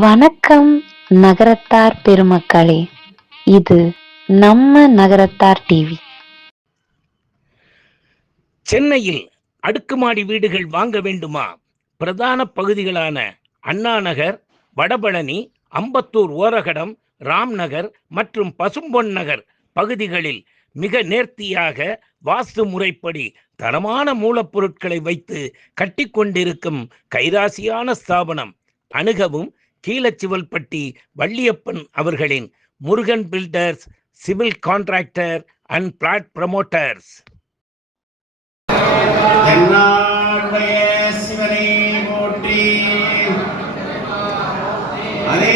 வணக்கம் நகரத்தார் பெருமக்களே, இது நம்ம நகரத்தார் டிவி. சென்னையில் அடுக்குமாடி வீடுகள் வாங்க வேண்டுமா? பிரதான பகுதிகளான அண்ணா நகர், வடபழனி, அம்பத்தூர் ஓரகடம், ராம்நகர் மற்றும் பசும்பொன் நகர் பகுதிகளில் மிக நேர்த்தியாக வாஸ்து முறைப்படி தரமான மூலப்பொருட்களை வைத்து கட்டிக்கொண்டிருக்கும் கைராசியான ஸ்தாபனம். அணுகவும் கீழச்சிவல்பட்டி வள்ளியப்பன் அவர்களின் Murugan builders, civil contractor and flat promoters. சிவனை போற்றி. அதே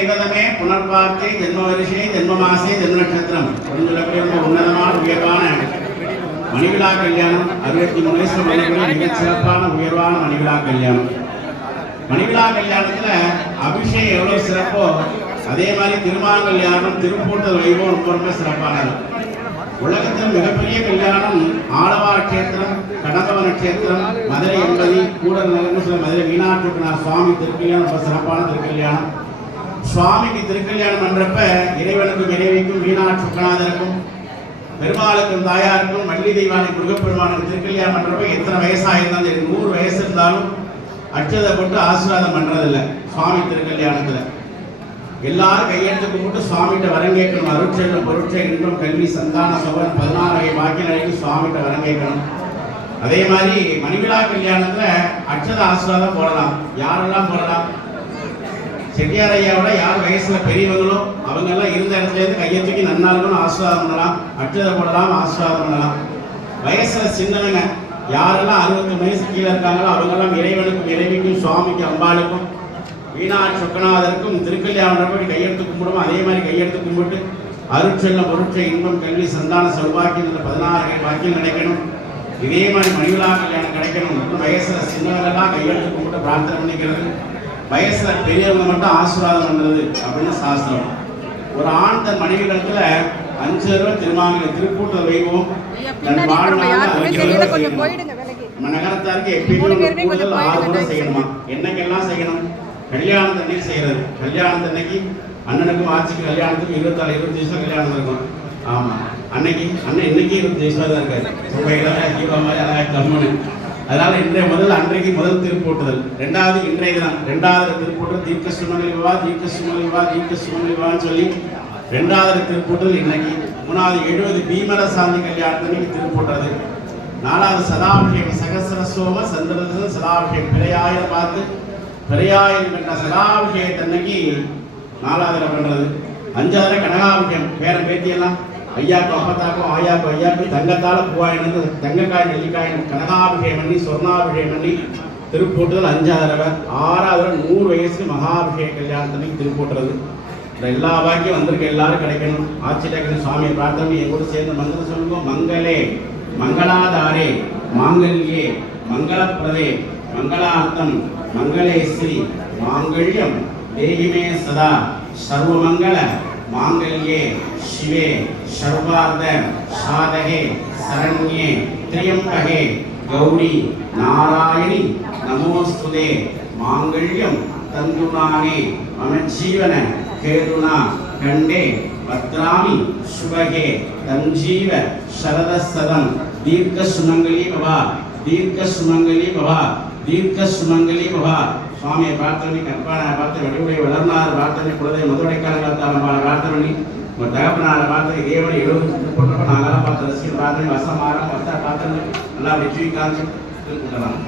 ஏதமே புனர்வார்த்தை ஜென்ம வரிசை ஜென்ம மாசே ஜென்ம நட்சத்திரம் உன்னதமான உயர்வான மணிவிழா கல்யாணம் 63 மிகச் சிறப்பான உயர்வான மணிவிழா கல்யாணம். மணிவிழா கல்யாணத்துல அபிஷேகம் எவ்வளவு சிறப்போ அதே மாதிரி திருமாங்கல்யாணம் திருப்பூட்டல் வைபவம் ரொம்ப ரொம்ப சிறப்பானது. உலகத்தில் மிகப்பெரிய கல்யாணம் ஆலவார் கஷேத்திரம், கடகவன கஷேத்திரம், மதுரை எம்பதி, கூடல் நகர்னு சொல்ல மதுரை மீனாட்சிநாத சுவாமி திருக்கல்யாணம் ரொம்ப சிறப்பான திருக்கல்யாணம். சுவாமிக்கு திருக்கல்யாணம் பண்றப்ப இறைவனுக்கும் இறைவிக்கும் மீனாட்சிநாதருக்கும் பெருமாளுக்கும் தாயாருக்கும் வள்ளி தெய்வானை முருகப்பெருமானுக்கு திருக்கல்யாணம் பண்றப்ப எத்தனை வயசாயிருந்தாலும் 100 வயசு இருந்தாலும் அட்சதை போட்டு ஆசீர்வாதம் பண்றதில்லை. சுவாமி திருக்கல்யாணத்துல எல்லாரும் கையெழுத்து கும்பிட்டு சுவாமிகிட்ட வரம் கேட்கணும். அருட்செல்வம் பொருட்சை இன்பம் கல்வி சந்தான சோழன் 16 வகை பாக்கிய நிலைக்கு சுவாமிகிட்ட வரம் கேட்கணும். அதே மாதிரி மணிவிழா கல்யாணத்துல அட்சத ஆசீர்வாதம் போடலாம். யாரெல்லாம் போடலாம்? செட்டியார் ஐயாவோட யார் வயசுல பெரியவங்களோ அவங்க எல்லாம் இருந்த இடத்துல இருந்து கையெழுத்துக்கு நன்னாளுக்கும் ஆசீர்வாதம் பண்ணலாம், அட்சதை போடலாம், ஆசீர்வாதம் பண்ணலாம். வயசுல சின்னவங்க யாரெல்லாம் 60 வயசு கீழே இருக்காங்களோ அவங்கெல்லாம் இறைவனுக்கும் இறைவிக்கும் சுவாமிக்கும் அம்பாளுக்கும் மீனாட்சி சொக்கநாதருக்கும் திருக்கல்யாணம் கையெழுத்து கும்பிடுவோம். அதே மாதிரி கையெழுத்து கும்பிட்டு அருட்செல்லம் பொருட்சை இன்பம் கல்வி சந்தான சௌபாக்கியம் 16 பாக்கியம் கிடைக்கணும். இதே மாதிரி மணிவிழா கல்யாணம் கிடைக்கணும். வயசுல சின்னவங்கெல்லாம் கையெழுத்து கும்பிட்டு பிரார்த்தனை பண்ணிக்கிறது, வயசுல பெரியவங்க மட்டும் ஆசீர்வாதம் பண்றது அப்படின்னு சாஸ்திரம். ஒரு ஆண் தன் மனைவி இடத்துல 5 ரூபாய் திருமாங்கலை திருக்கூட்டல் வைபவம் நகரத்தாருக்கு எப்பயுமே கூடுதல் 6 ரூபாய் செய்யணுமா. என்னைக்கெல்லாம் செய்யணும்? கல்யாணத்தன்னைக்கு செய்யறது. கல்யாணத்தன்னைக்கு அண்ணனுக்கும் ஆட்சிக்கு கல்யாணத்துக்கும் 24 25 வருஷம் கல்யாணம் இருக்கும். ஆமா, அன்னைக்கு அண்ணன் இன்னைக்கு 25 வருஷம் தான் இருக்காரு. அதனால இன்றைய அன்றைக்கு முதல் திருப்பூட்டுதல். 2வது இன்றைய தினம் 2வது திருப்பூட்டல் தீர்க்க சுமங்கலி விவா தீர்க்க சுமங்கலி விவா தீர்க்க சுமங்கலி விவான்னு சொல்லி 2வது திருப்பூட்டல் இன்னைக்கு. 3வது 70 பீமர சாந்தி கல்யாணத்தன்னைக்கு திருப்பூட்டுறது. 4வது சதாபிஷேகம் சகசர சோம சந்திரதன் சதாபிஷேகம் பிறையாயிரம் பார்த்து பிறையாயிரம் என்ற சதாபிஷேகத்தன்னைக்கு 4வது பண்றது. 5வது கனகாபிஷேகம் பேரன் பேத்தியெல்லாம் ஐயாக்கும் அப்பத்தாக்கும் ஆயாக்கும் ஐயாக்கும் தங்கத்தால பூவாயினது தங்கக்காய் நெல்லிக்காய் கனகாபிஷேகம் பண்ணி சொர்ணாபிஷேகம் பண்ணி திருப்பூட்டுதல் 5வது. 6வது 100 வயசு மகாபிஷேக கல்யாணத்தன்னைக்கு திருப்பூட்டுறது. எல்லா பாக்கியம் வந்திருக்க எல்லாரும் கிடைக்கணும். ஆட்சியர் சுவாமியை பிரார்த்தனை என் கூட சேர்ந்து மந்திரம் சொல்லுவோம். மங்களே மங்களாதாரே மாங்கல்யே மங்களப்பிரதே மங்களார்த்தம் மங்களேஸ்வரி மாங்கல்யம் தேகிமே சதா சர்வமங்கள மாங்கல்யே சிவே சர்வார்த்த சாதகே சரண்யே திரியம்பகே கௌரி நாராயணி நமோஸ்துதே மாங்கல்யம் தந்துநானே மம ஜீவன கேதுனா கண்டே பத்ராமி சுபகே தஞ்சீவ சரதசதம் தீர்க்க சுமங்கலி பவா தீர்க்க சுமங்கலி பவா தீர்க்க சுமங்கலி பவா. சுவாமியை பிரார்த்தனை கற்பான பார்த்து வடிவுடைய வளர்னார் பிரார்த்தனை குழந்தை மதுரைக்காரங்காத்தாலும் பிரார்த்தனை உங்கள் தகப்பனார பார்த்து தேவனை 70 போட்டப்ப நாங்களாம் பார்த்து ரசிகர் பிரார்த்தனை வசமாரம் வர்த்தா பிரார்த்தனை நல்லா வெற்றி காமிச்சு திருப்பிடலாம்.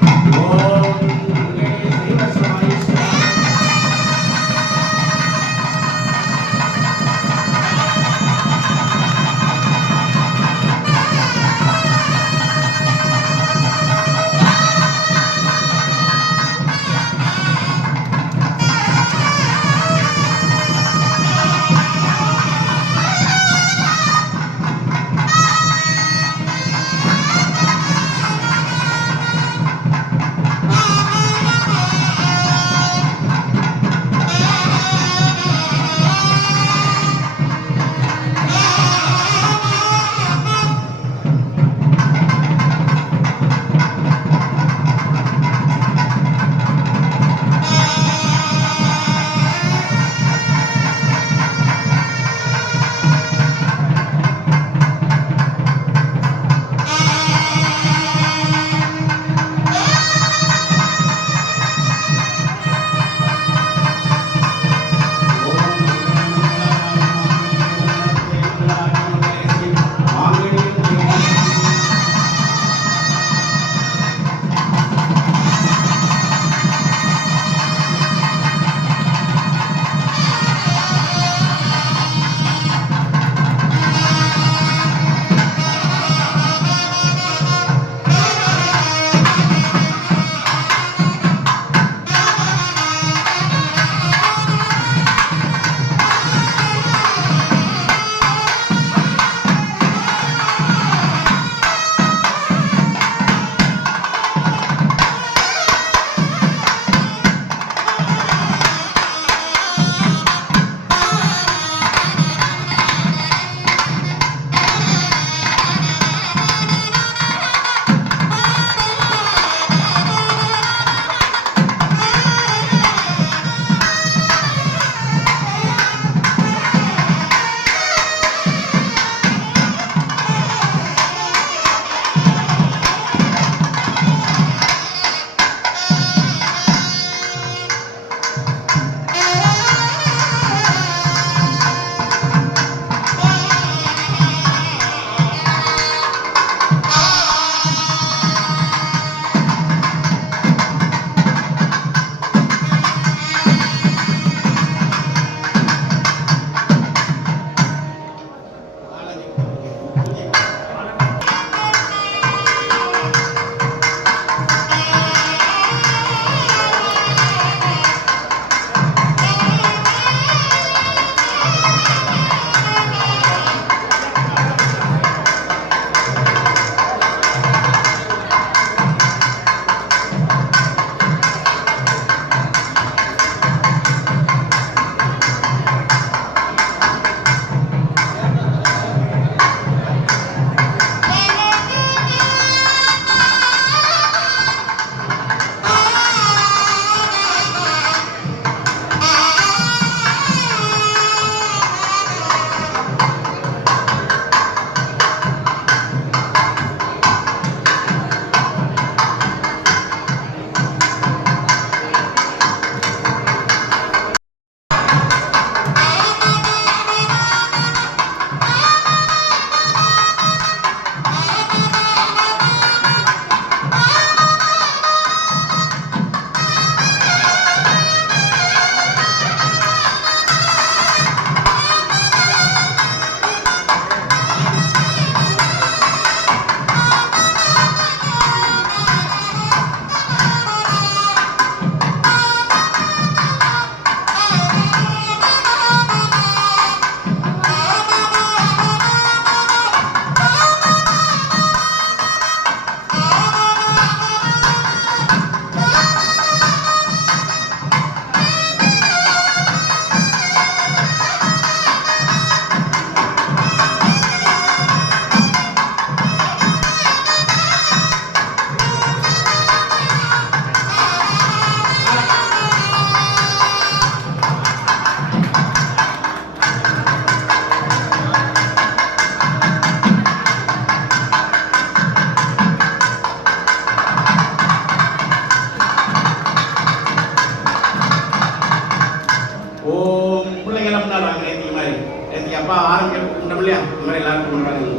அப்பா ஆரம்பிக்க இல்லையா இந்த மாதிரி எல்லாருக்கும் கொண்டாடுங்க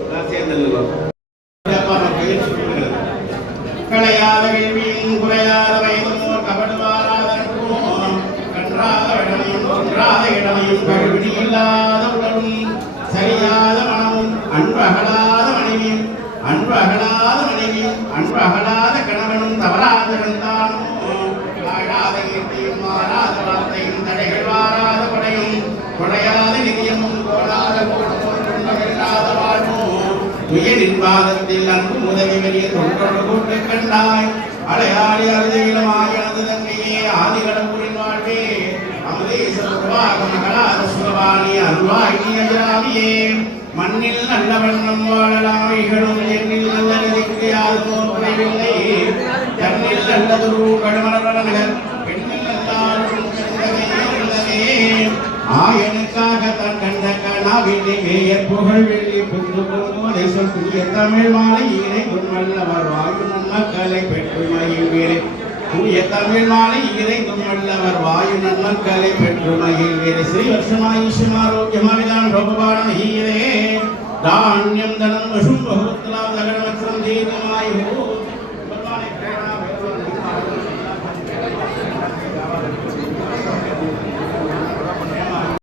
எல்லாம் சேர்ந்து அப்பா பயிற்சி கொடுக்கிறது களையாத கேள்வியும் குறையாத வயதும் கபடுவாராத கன்றாத இடமையும் ஒன்றாத இடமையும் கழுவிடி இல்லாத உடலும் சரியாத மனமும் அன்பு அகலாத மனைவியும் அன்பு அகலாத மனைவியும் அன்பு அகலாத கணவனும் தவறாத கண்டானும் வாழாத கீர்த்தியும் மாறாத வார்த்தையும் தடைகள் வாராத கொடையும் கொடையாத நிதியமும் கோடாத கொண்டாத வாழ்வும் உயிரின் பாதத்தில் அன்பு உதவி வெளியே தொண்டோடு கூட்டு கண்டாய் அலையாடி அருதையிலும் ஆயனது தங்கையே ஆதிகடம்பூரின் வாழ்வே அமுதேஸ்வரவாக மகளாத சுகவாணி அருள்வாய் நீ அஜராமியே மண்ணில் நல்ல வண்ணம் வாழலாம் இகழும் எண்ணில் நல்ல நிதிக்கு யாரும் குறைவில்லை தன்னில் நல்லதொரு கடுமலர் பெண்ணில் நல்லாரும் ஆயனுக்காக தன் கண்ட கணாவினை மேயர் புகழ் வெள்ளி புது போதை சொல் புதிய தமிழ் மாலை ஈரை தும்மல்லவர் வாயு நன்மக்களை பெற்று மகிழ்வேரே புதிய தமிழ் மாலை ஈரை தும்மல்லவர் வாயு நன்மக்களை பெற்று மகிழ்வேரே ஸ்ரீ வருஷமாயுஷ்யமாரோக்கியமாவிதான் ரோபபான ஈரே தானியம் தனம் வசும்